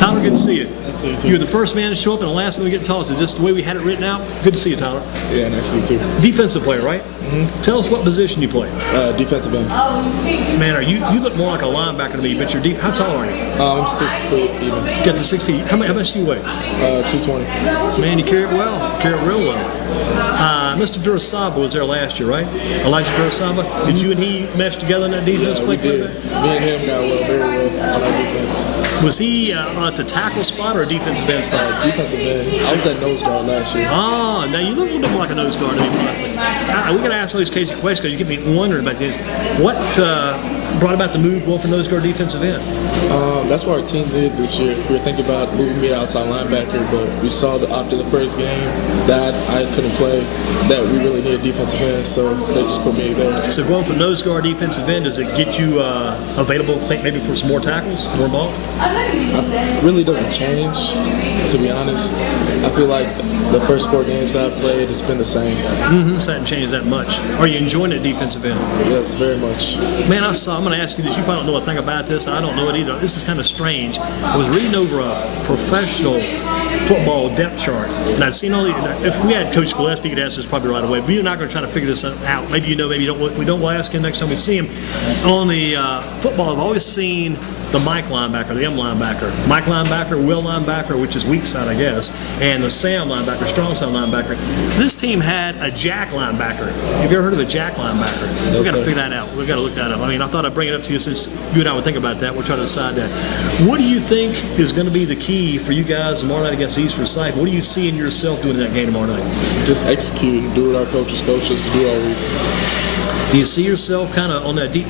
Tyler, good to see you. Nice to see you too. You're the first man to show up and the last one to get taught. So just the way we had it written out. Good to see you, Tyler. Yeah, nice to see you too. Defensive player, right? Mm-hmm. Tell us what position you play. Defensive end. Man, you look more like a linebacker to me, but you're deep. How tall are you? I'm 6 feet even. Get to 6 feet. How much do you weigh? 220. Man, you carry it well. Carry it real well. Mr. Durham was there last year, right? Elijah Durham. Did you and he mesh together in that defense? Yeah, we did. Me and him got well, very well on our defense. Was he at the tackle spot or a defensive end spot? Defensive end. I was at nose guard last year. Oh, now you look a little bit more like a nose guard to me, possibly. We got to ask all these crazy questions because you get me wondering about this. What brought about the move going from nose guard defensive end? That's what our team did this year. We were thinking about moving me to outside linebacker, but we saw that after the first game that I couldn't play, that we really needed defensive end, so they just put me there. So going from nose guard defensive end, does it get you available, think maybe for some more tackles, more ball? It really doesn't change, to be honest. I feel like the first 4 games I've played, it's been the same. Mm-hmm. So that hasn't changed that much. Are you enjoying it defensive end? Yes, very much. Man, I'm going to ask you this. You probably don't know a thing about this. I don't know it either. This is kind of strange. I was reading over a professional football depth chart, and I've seen all the. If we had Coach Gillespie, he could ask this probably right away. But you're not going to try to figure this out. Maybe you know, maybe you don't. If we don't, we'll ask him next time we see him. On the football, I've always seen the Mike linebacker, the M linebacker, Mike linebacker, Will linebacker, which is weak side, I guess, and the Sam linebacker, strong side linebacker. This team had a Jack linebacker. Have you ever heard of a Jack linebacker? We've got to figure that out. We've got to look that up. I mean, I thought I'd bring it up to you since you and I would think about that. We'll try to decide that. What do you think is going to be the key for you guys tomorrow night against East Forsyth? What do you see in yourself doing in that game tomorrow night? Just execute and do what our coaches coach us to do all week. Do you see yourself kind of on that deep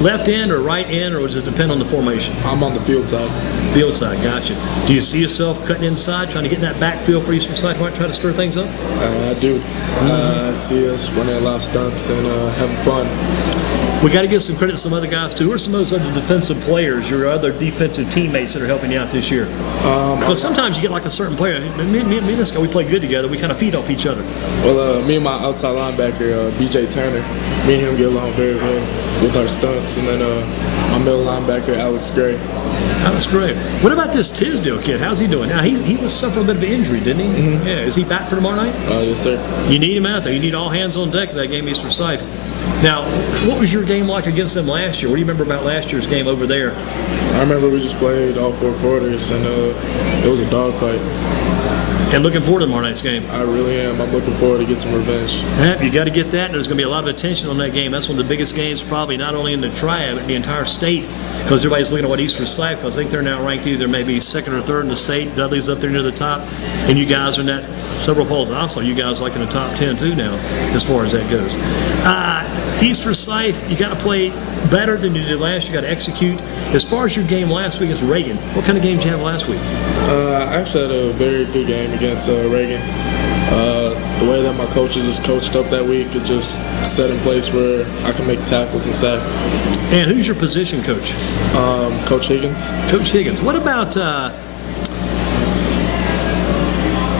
left end or right end, or does it depend on the formation? I'm on the field side. Field side, gotcha. Do you see yourself cutting inside, trying to get in that backfield for East Forsyth, try to stir things up? I do. I see us running a lot of stunts and having fun. We got to give some credit to some other guys too. Who are some of those other defensive players, your other defensive teammates that are helping you out this year? Because sometimes you get like a certain player. Me and this guy, we play good together. We kind of feed off each other. Well, me and my outside linebacker, BJ Turner, me and him get along very well with our stunts. And then my middle linebacker, Alex Gray. Alex Gray. What about this Tisdale kid? How's he doing? Now, he was suffering a bit of an injury, didn't he? Mm-hmm. Yeah. Is he back for tomorrow night? Yes, sir. You need him out there. You need all hands on deck for that game East Forsyth. Now, what was your game like against them last year? What do you remember about last year's game over there? I remember we just played all 4 quarters, and it was a dogfight. And looking forward to tomorrow night's game. I really am. I'm looking forward to get some revenge. Yeah, you got to get that. There's going to be a lot of attention on that game. That's one of the biggest games probably not only in the triad, but in the entire state, because everybody's looking at what East Forsyth, because I think they're now ranked either maybe 2nd or 3rd in the state. Dudley's up there near the top, and you guys are in that several polls. Also, you guys like in the top 10 too now, as far as that goes. East Forsyth, you got to play better than you did last. You got to execute. As far as your game last week against Reagan, what kind of game did you have last week? I actually had a very good game against Reagan. The way that my coaches just coached up that week, it just set in place where I can make tackles and sacks. And who's your position coach? Coach Higgins. Coach Higgins. What about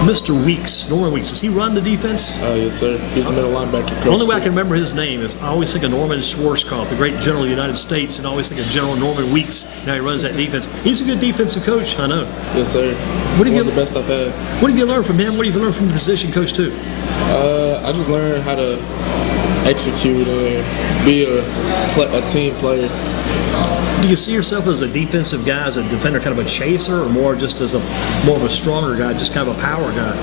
Mr. Weeks, Norman Weeks? Does he run the defense? Yes, sir. He's the middle linebacker coach. The only way I can remember his name is I always think of Norman Schwarzkopf, the great general of the United States, and I always think of General Norman Weeks. Now he runs that defense. He's a good defensive coach, I know. Yes, sir. One of the best I've had. What have you learned from him? What have you learned from the position coach too? I just learned how to execute and be a team player. Do you see yourself as a defensive guy, as a defender, kind of a chaser, or more just as more of a stronger guy, just kind of a power guy?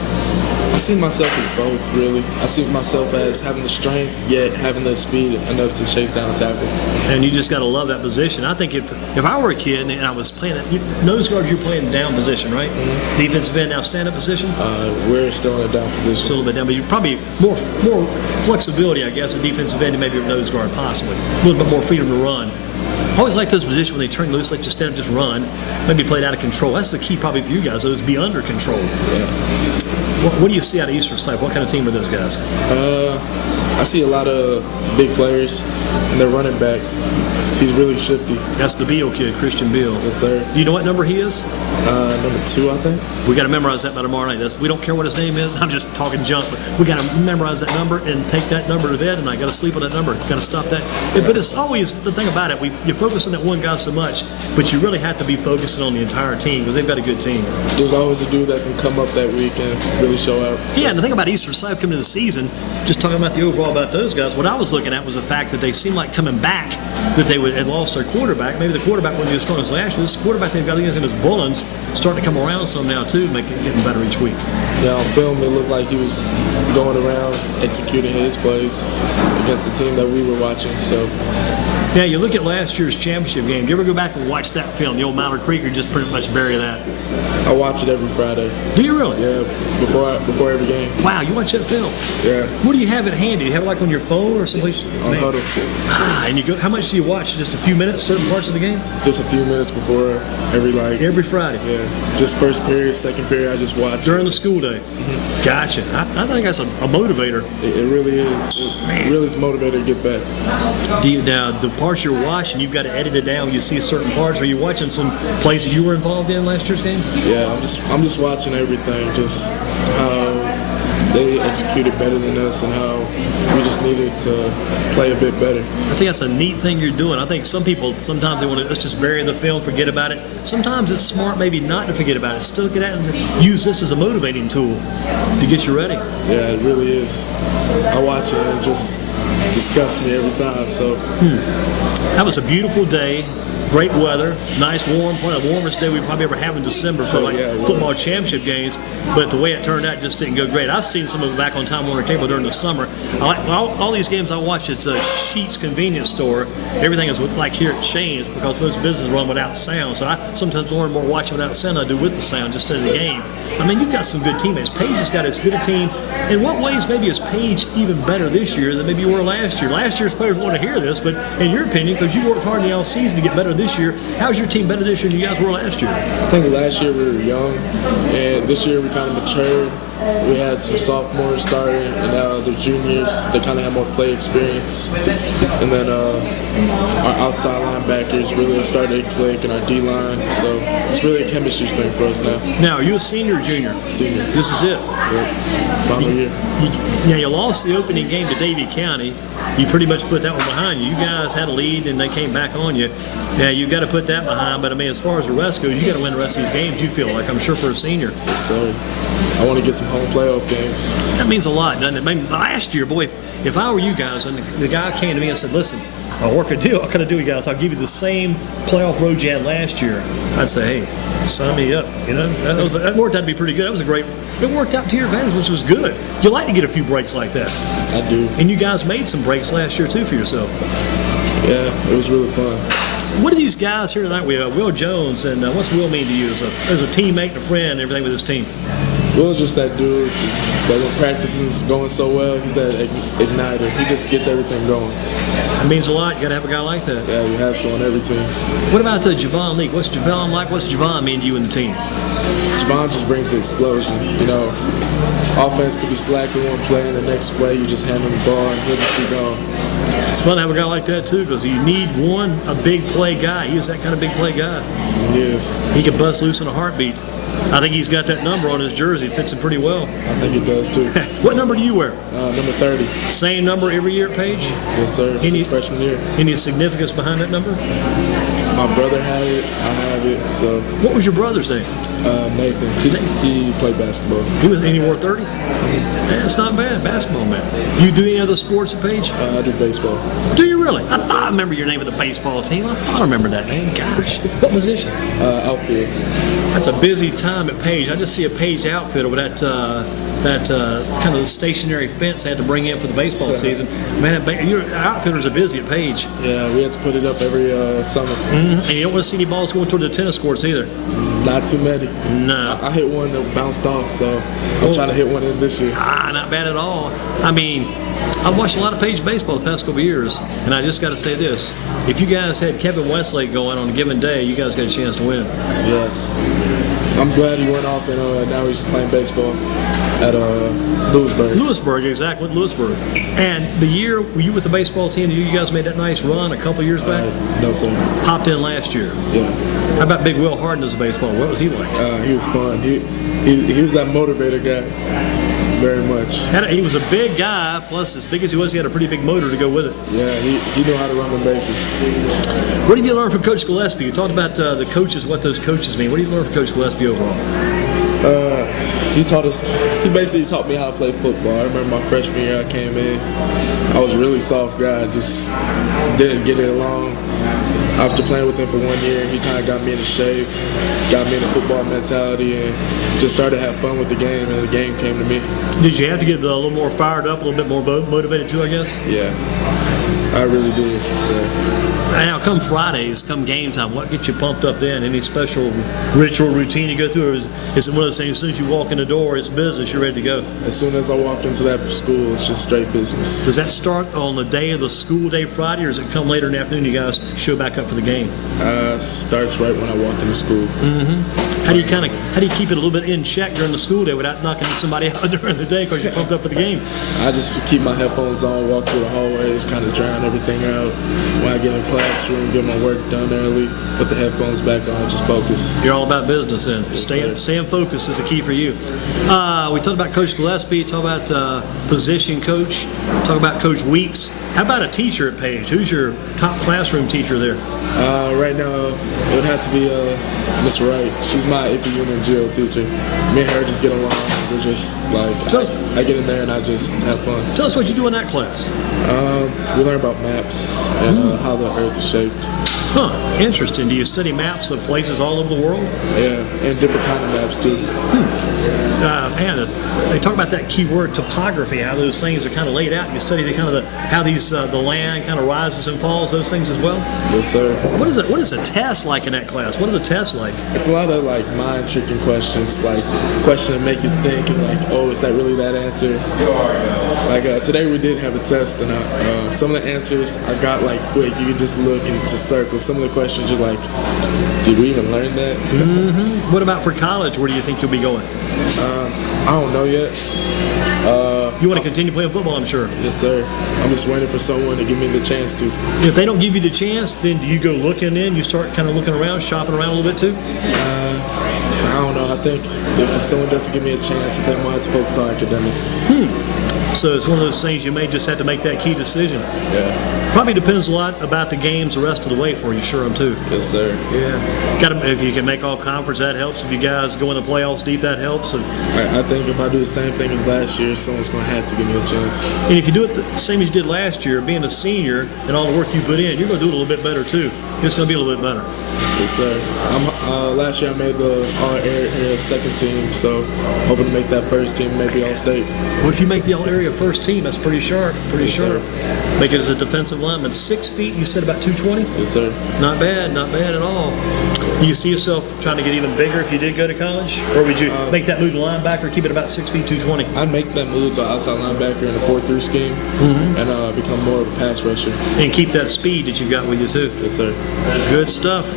I see myself as both, really. I see myself as having the strength, yet having the speed enough to chase down a tackle. And you just got to love that position. I think if I were a kid and I was playing nose guard, you're playing down position, right? Mm-hmm. Defensive end, now stand-up position? We're still in a down position. Still a little bit down, but you're probably more flexibility, I guess, at defensive end and maybe a nose guard, possibly. A little bit more freedom to run. I always like those positions when they turn loose, like just stand up, just run. Maybe played out of control. That's the key probably for you guys, though, is be under control. Yeah. What do you see out of East Forsyth? What kind of team are those guys? I see a lot of big players, and their running back, He's really shifty. That's the Beal kid, Christian Beal. Yes, sir. Do you know what number he is? Number 2, I think. We got to memorize that by tomorrow night. We don't care what his name is. I'm just talking junk, but we got to memorize that number and take that number to bed. And I got to sleep on that number. Got to stop that. But it's always the thing about it. You focus on that one guy so much, but you really have to be focusing on the entire team because they've got a good team. There's always a dude that can come up that week and really show out. So. Yeah, and the thing about Eastern Side coming into the season, just talking about the overall about those guys, what I was looking at was the fact that they seemed like coming back, that they had lost their quarterback. Maybe the quarterback wasn't as strong as last year. This quarterback they've got against him is Bullens, starting to come around some now too, getting better each week. Yeah, on film it looked like he was going around executing his plays against the team that we were watching. So. Now, you look at last year's championship game. Do you ever go back and watch that film, the old Mallard Creek, or just pretty much bury that? I watch it every Friday. Do you really? Yeah, before every game. Wow, you watch that film? Yeah. What do you have it handy? Do you have it like on your phone or someplace? On Huddle. And you go. How much do you watch? Just a few minutes, certain parts of the game? Just a few minutes before every Friday. Yeah. Just first period, second period, I just watch during the school day. Mm-hmm. Gotcha. I think that's a motivator. It really is. It really is a motivator to get back. Now, the parts you're watching, you've got to edit it down. You see certain parts. Are you watching some places you were involved in last year's game? Yeah, I'm just watching everything. Just how they executed better than us and how we just needed to play a bit better. I think that's a neat thing you're doing. I think some people, sometimes they want to, let's just bury the film, forget about it. Sometimes it's smart maybe not to forget about it. Still look at it and use this as a motivating tool to get you ready. Yeah, it really is. I watch it and it just disgusts me every time. So That was a beautiful day. Great weather, nice warm, probably the warmest day we probably ever have in December for football championship games. But the way it turned out just didn't go great. I've seen some of it back on Time Warner Cable during the summer. All these games I watch, it's a Sheetz convenience store. Everything is like here at Shane's because most businesses run without sound. So I sometimes learn more watching without sound than I do with the sound just in the game. I mean, you've got some good teammates. Paige has got as good a team. In what ways maybe is Paige even better this year than maybe you were last year? Last year's players want to hear this, but in your opinion, because you worked hard in the offseason to get better this year, how's your team better this year than you guys were last year? I think last year we were young, and this year we kind of matured. We had some sophomores starting, and now the juniors, they kind of have more play experience. And then our outside linebackers really started to click, and our D-line. So it's really a chemistry thing for us now. Now, are you a senior or junior? Senior. This is it? Yeah. Final year. You lost the opening game to Davie County. You pretty much put that one behind you. You guys had a lead, and they came back on you. Now, you've got to put that behind, but, I mean, as far as the rest goes, you got to win the rest of these games, you feel like, I'm sure, for a senior. Yes, sir. I want to get some home playoff games. That means a lot, doesn't it? I mean, last year, boy, if I were you guys, and the guy came to me and said, listen, I'll work a deal. What can I do, you guys? I'll give you the same playoff road you had last year. I'd say, hey, sign me up. You know, that worked out to be pretty good. That was a great. It worked out to your advantage, which was good. You like to get a few breaks like that. I do. And you guys made some breaks last year too for yourself. Yeah, it was really fun. What are these guys here tonight? We have Will Jones, and what's Will mean to you as a teammate and a friend and everything with his team? Will's just that dude that when practice is going so well, he's that igniter. He just gets everything going. It means a lot. You got to have a guy like that. Yeah, you have to on every team. What about Javon Leak? What's Javon like? What's Javon mean to you and the team? Javon just brings the explosion. You know, offense could be slacking one play, and the next play you just hand him the ball and he'll just be gone. It's fun to have a guy like that too, because you need a big play guy. He is that kind of big play guy. He is. He can bust loose in a heartbeat. I think he's got that number on his jersey. It fits him pretty well. I think he does too. What number do you wear? Number 30. Same number every year at Page? Yes, sir. Since freshman year. Any significance behind that number? My brother had it. I have it. So. What was your brother's name? Nathan. He played basketball. He wore 30? Yeah, it's not bad. Basketball, man. You do any other sports at Page? I do baseball. Do you really? I thought I remember your name of the baseball team. I thought I remember that name. Gosh. What position? Outfield. That's a busy time at Page. I just see a Page outfitter with that kind of stationary fence they had to bring in for the baseball season. Man, your outfitters are busy at Page. Yeah, we have to put it up every summer. Mm-hmm. And you don't want to see any balls going toward the tennis courts either. Not too many. No. I hit one that bounced off, so I'm trying to hit one in this year. Not bad at all. I mean, I've watched a lot of Page baseball the past couple of years, and I just got to say this. If you guys had Kevin Westlake going on a given day, you guys got a chance to win. Yeah. I'm glad he went off, and now he's playing baseball. at Lewisburg. Lewisburg, exactly, Lewisburg. And the year, were you with the baseball team? You guys made that nice run a couple years back? No, sir. Popped in last year. Yeah. How about Big Will Harden as a baseball? What was he like? He was fun. He was that motivator guy, very much. He was a big guy, plus as big as he was, he had a pretty big motor to go with it. Yeah, he knew how to run the bases. What have you learned from Coach Gillespie? You talked about the coaches, what those coaches mean. What did you learn from Coach Gillespie overall? He basically taught me how to play football. I remember my freshman year I came in, I was a really soft guy, just didn't get it along. After playing with him for 1 year, he kind of got me into shape, got me into football mentality, and just started to have fun with the game, and the game came to me. Did you have to get a little more fired up, a little bit more motivated too, I guess? Yeah, I really did. Yeah. Now, come Fridays, come game time, what gets you pumped up then? Any special ritual routine you go through, or is it one of those things, as soon as you walk in the door, it's business, you're ready to go? As soon as I walk into that school, it's just straight business. Does that start on the day of the school day Friday, or does it come later in the afternoon, you guys show back up for the game? Starts right when I walk into school. How do you keep it a little bit in check during the school day without knocking somebody out during the day because you're pumped up for the game? I just keep my headphones on, walk through the hallways, kind of drown everything out. When I get in the classroom, get my work done early, put the headphones back on, just focus. You're all about business then. Yes, Staying focused is the key for you. We talked about Coach Gillespie, talk about position coach, talk about Coach Weeks. How about a teacher at Page? Who's your top classroom teacher there? Right now, it would have to be Miss Wright. She's my AP Union Geo teacher. Me and her just get along. We're just like, I get in there and I just have fun. Tell us what you do in that class. We learn about maps and how the earth is shaped. Huh, interesting. Do you study maps of places all over the world? Yeah, and different kind of maps too. Man, they talk about that key word topography, how those things are kind of laid out. You study how the land kind of rises and falls, those things as well? Yes, sir. What is a test like in that class? What are the tests like? It's a lot of like mind tricking questions, like questions that make you think and like, oh, is that really that answer? Like today we did have a test and some of the answers I got like quick. You can just look into circles. Some of the questions you're like, did we even learn that? What about for college? Where do you think you'll be going? I don't know yet. You want to continue playing football, I'm sure. Yes, sir. I'm just waiting for someone to give me the chance to. If they don't give you the chance, then do you go looking in? You start kind of looking around, shopping around a little bit too? I don't know. I think if someone doesn't give me a chance, then I have to focus on academics. So it's one of those things you may just have to make that key decision. Yeah. Probably depends a lot about the games the rest of the way for you, sure, too. Yes, sir. Yeah. If you can make all conference, that helps. If you guys go in the playoffs deep, that helps. And I think if I do the same thing as last year, someone's going to have to give me a chance. if you do it the same as you did last year, being a senior and all the work you put in, you're going to do it a little bit better, too. It's going to be a little bit better. Yes, sir. Last year I made the All-Area second team, so hoping to make that first team, maybe All-State. Well, if you make the All-Area first team, that's pretty sharp, Yes, sir. Make it as a defensive lineman. 6 feet, you said about 220? Yes, sir. Not bad at all. Do you see yourself trying to get even bigger if you did go to college? Or would you make that move to linebacker, keep it about 6 feet, 220? I'd make that move to outside linebacker in a 4-3 scheme and become more of a pass rusher. And keep that speed that you've got with you, too. Yes, sir. Good stuff.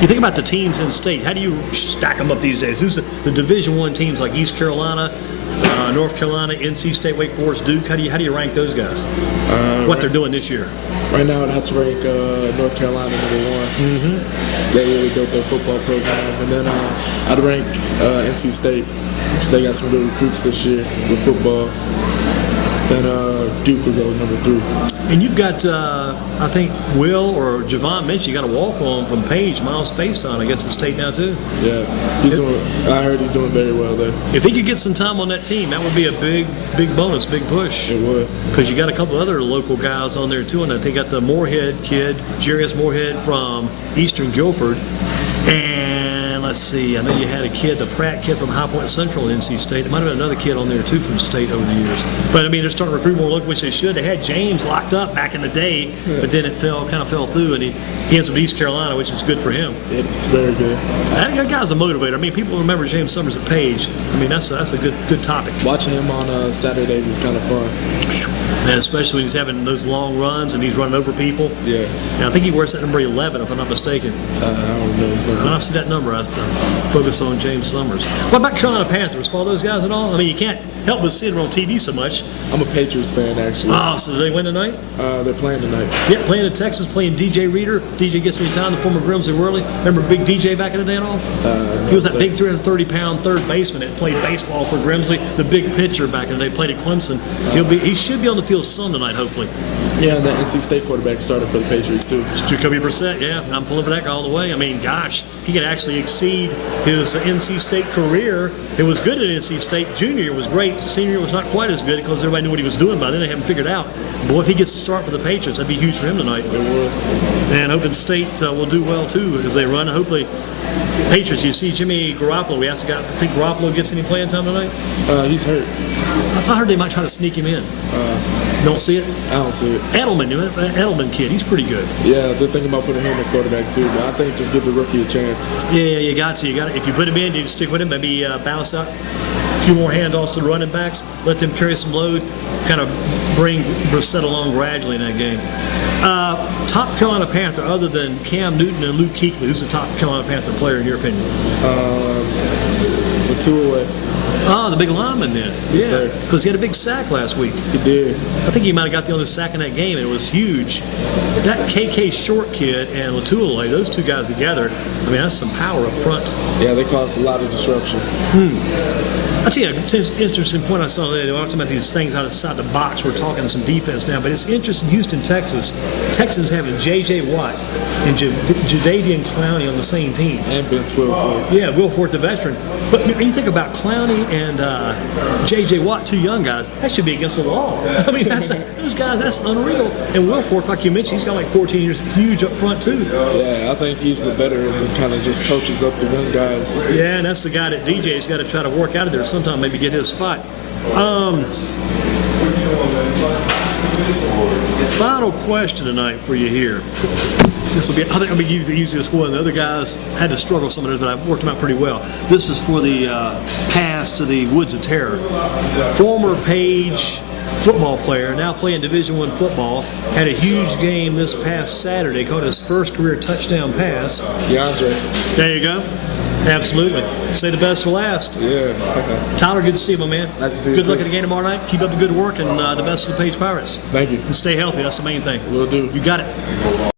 You think about the teams in state. How do you stack them up these days? Who's the Division I teams like East Carolina, North Carolina, NC State, Wake Forest, Duke? How do you rank those guys? What they're doing this year? Right now, I'd have to rank North Carolina #1. They really built their football program. And then I'd rank NC State because they got some good recruits this year with football. Then Duke would go #3. And you've got, I think, Will or Javon mentioned you got a walk-on from Page, Miles Faison, I guess, at State now, too. Yeah, I heard he's doing very well there. If he could get some time on that team, that would be a big bonus, big push. It would. Because you got a couple other local guys on there, too, and I think got the Moorhead kid, Jarius Moorhead from Eastern Guilford. And let's see, I know you had a kid, the Pratt kid from High Point Central at NC State. There might have been another kid on there, too, from State over the years. But, I mean, they're starting to recruit more local, which they should. They had James locked up back in the day, but then it kind of fell through, and he ends up at East Carolina, which is good for him. It's very good. That guy's a motivator. I mean, people remember James Summers at Page. I mean, that's a good topic. Watching him on Saturdays is kind of fun. And especially when he's having those long runs and he's running over people. Yeah. And I think he wears that number 11, if I'm not mistaken. I don't know his number. When I see that number, I focus on James Summers. What about Carolina Panthers? Follow those guys at all? I mean, you can't help but see them on TV so much. I'm a Patriots fan, actually. Oh, so they win tonight? They're playing tonight. Yeah, playing in Texas, playing DJ Reader. DJ gets any time, the former Grimsley Whirly. Remember Big DJ back in the day and all? He was that big 330-pound third baseman that played baseball for Grimsley, the big pitcher back in the day, played at Clemson. He should be on the field some tonight, hopefully. Yeah, and the NC State quarterback started for the Patriots, too. Jacoby Brissett, yeah, I'm pulling for that guy all the way. I mean, gosh, he could actually exceed his NC State career. It was good at NC State. Junior year was great. Senior year was not quite as good because everybody knew what he was doing by then. They haven't figured out. Boy, if he gets to start for the Patriots, that'd be huge for him tonight. It would. And Open State will do well, too, as they run. Hopefully, Patriots, you see Jimmy Garoppolo. We asked the guy, think Garoppolo gets any playing time tonight? He's hurt. I heard they might try to sneak him in. Don't see it? I don't see it. Edelman kid, he's pretty good. Yeah, they're thinking about putting him at quarterback too, but I think just give the rookie a chance. Yeah, you got to. If you put him in, you stick with him, maybe bounce out a few more handoffs to the running backs, let them carry some load, kind of bring Brissett along gradually in that game. Top Carolina Panther, other than Cam Newton and Luke Kuechly, who's the top Carolina Panther player in your opinion? Matua. Oh, the big lineman then. Yes, Yeah, sir. because he had a big sack last week. He did. I think he might have got the only sack in that game, and it was huge. That KK Short kid and Latulele, those two guys together, I mean, that's some power up front. Yeah, they caused a lot of disruption. I'll tell you, it's an interesting point I saw today. They were talking about these things outside the box. We're talking some defense now, but it's interesting. Houston, Texas. Texans having J.J. Watt and Jadeveon Clowney on the same team. And Ben Wilfork. Yeah, Wilfork, the veteran. But when you think about Clowney and J.J. Watt, two young guys, that should be against the law. I mean, those guys, that's unreal. And Wilfork, like you mentioned, he's got like 14 years, huge up front too. Yeah, I think he's the veteran and kind of just coaches up the young guys. Yeah, and that's the guy that DJ's got to try to work out of there sometime, maybe get his spot. Final question tonight for you here. This will be, I think I'm going to give you the easiest one. The other guys had to struggle some of this, but I've worked them out pretty well. This is for the pass to the Woods of Terror. Former Page football player, now playing Division I football, had a huge game this past Saturday, caught his first career touchdown pass. DeAndre. There you go. Absolutely. Say the best for last. Yeah. Tyler, good to see you, my man. Nice to see you, Good luck too. at the game tomorrow night. Keep up the good work, and the best for the Page Pirates. Thank you. And stay healthy. That's the main thing. Will do. You got it.